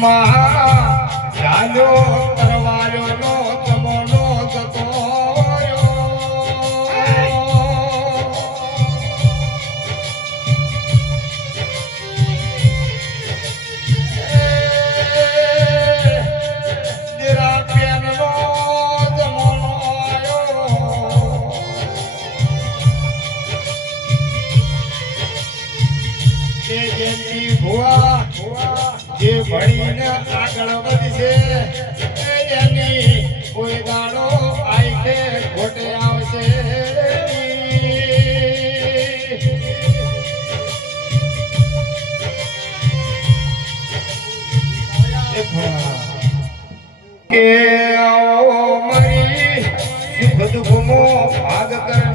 મહા ચાલ્યો તરવાર્યો નો જમોનો જતો જેમની ભુવા જે ભણીને આગળ વધશે એની કોઈ દાડો આઈ કે ખોટે આવશે. કે આવો મરી સુખ દુઃખમો ભાગ કરનારી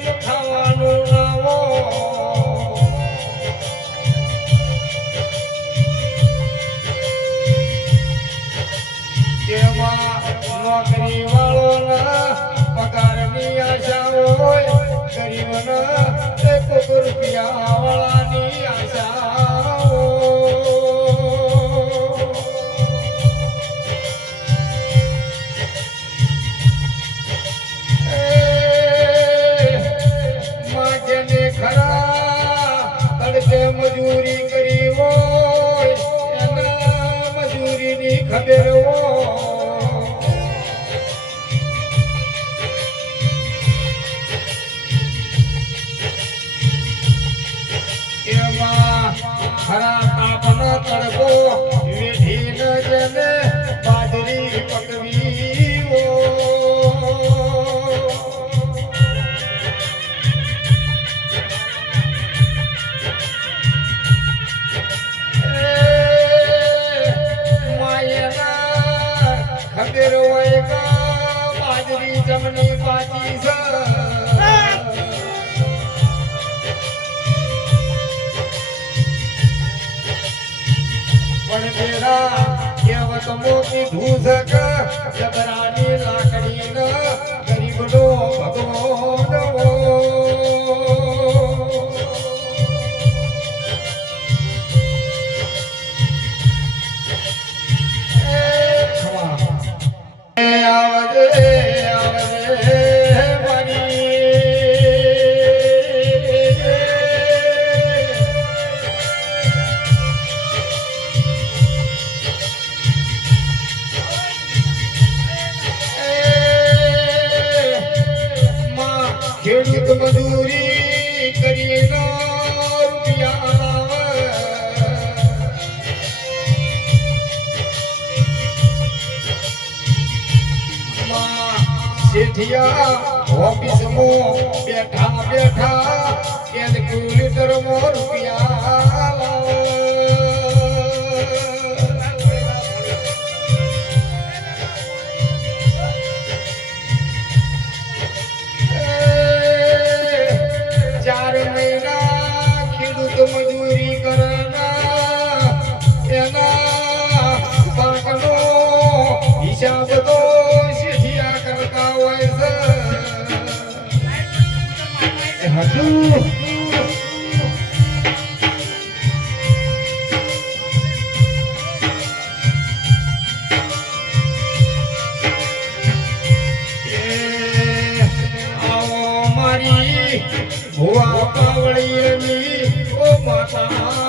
બેઠા વાળો ના પગારની નોકરી આશા હોય ગરીબના એક ખરા તાપનો તડકો વેઠીને જેને બાજરી પકવી ખબર હોય બાજરી જમની પાછી છે. પણ તેરા કહેવત મોટી ધૂસક જબરાની લાકડી ન ગરીબનો ભગવાન આવજે શેઠિયા ઓફિસમાં બેઠા બેઠા કેલ્ક્યુલેટરમાં રૂપિયા ભુવા પાવળીની ઓ માતા.